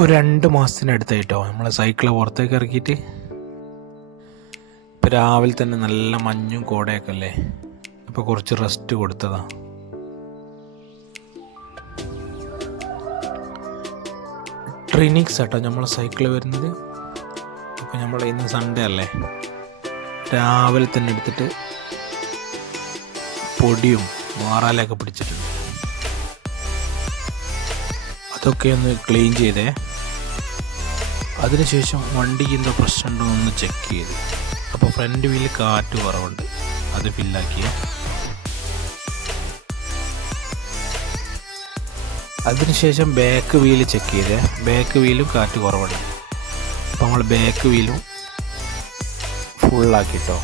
ഒരു 2 മാസത്തിനടുത്തായിട്ടോ നമ്മൾ സൈക്കിള് പുറത്തേക്ക് ഇറക്കിയിട്ട്. ഇപ്പം രാവിലെ തന്നെ നല്ല മഞ്ഞും കോടയൊക്കെ അല്ലേ, അപ്പോൾ കുറച്ച് റെസ്റ്റ് കൊടുത്തതാണ്. ട്രെയിനിങ്സ് ആട്ടോ നമ്മൾ സൈക്കിള് വരുന്നത്. അപ്പോൾ നമ്മൾ ഇന്ന് സൺഡേ അല്ലേ, രാവിലെ തന്നെ എടുത്തിട്ട് പൊടിയും മാറാലൊക്കെ പിടിച്ചിട്ടുണ്ട്. അതൊക്കെ ഒന്ന് ക്ലീൻ ചെയ്തേ. അതിനുശേഷം വണ്ടിക്ക് എന്തോ പ്രശ്നമുണ്ടോ എന്ന് ചെക്ക് ചെയ്ത്. അപ്പോൾ ഫ്രണ്ട് വീല് കാറ്റ് കുറവുണ്ട്, അത് ഫില്ലാക്കിയ. അതിനുശേഷം ബാക്ക് വീല് ചെക്ക് ചെയ്തേ. ബാക്ക് വീലും കാറ്റ് കുറവുണ്ട്. അപ്പോൾ നമ്മൾ ബാക്ക് വീലും ഫുള്ളാക്കിട്ടോ.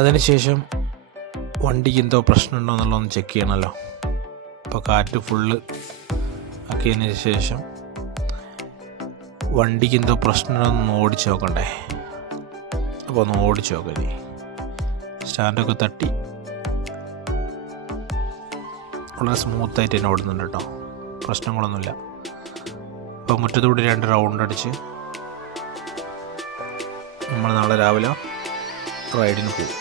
അതിനുശേഷം വണ്ടിക്ക് എന്തോ പ്രശ്നമുണ്ടോ എന്നുള്ളതൊന്ന് ചെക്ക് ചെയ്യണമല്ലോ. അപ്പോൾ കാറ്റ് ഫുള്ള് ആക്കിയതിന് ശേഷം വണ്ടിക്ക് എന്തോ പ്രശ്നമുണ്ടോയെന്ന് ഓടിച്ച് നോക്കണ്ടേ. അപ്പോൾ ഒന്ന് ഓടിച്ച് നോക്കല്ലേ. സ്റ്റാൻഡൊക്കെ തട്ടി വളരെ സ്മൂത്തായിട്ട് തന്നെ ഓടുന്നുണ്ട് കേട്ടോ, പ്രശ്നങ്ങളൊന്നുമില്ല. അപ്പോൾ മുറ്റത്തുകൂടി 2 റൗണ്ട് അടിച്ച് നമ്മൾ നാളെ രാവിലെ റൈഡിന് പോകും.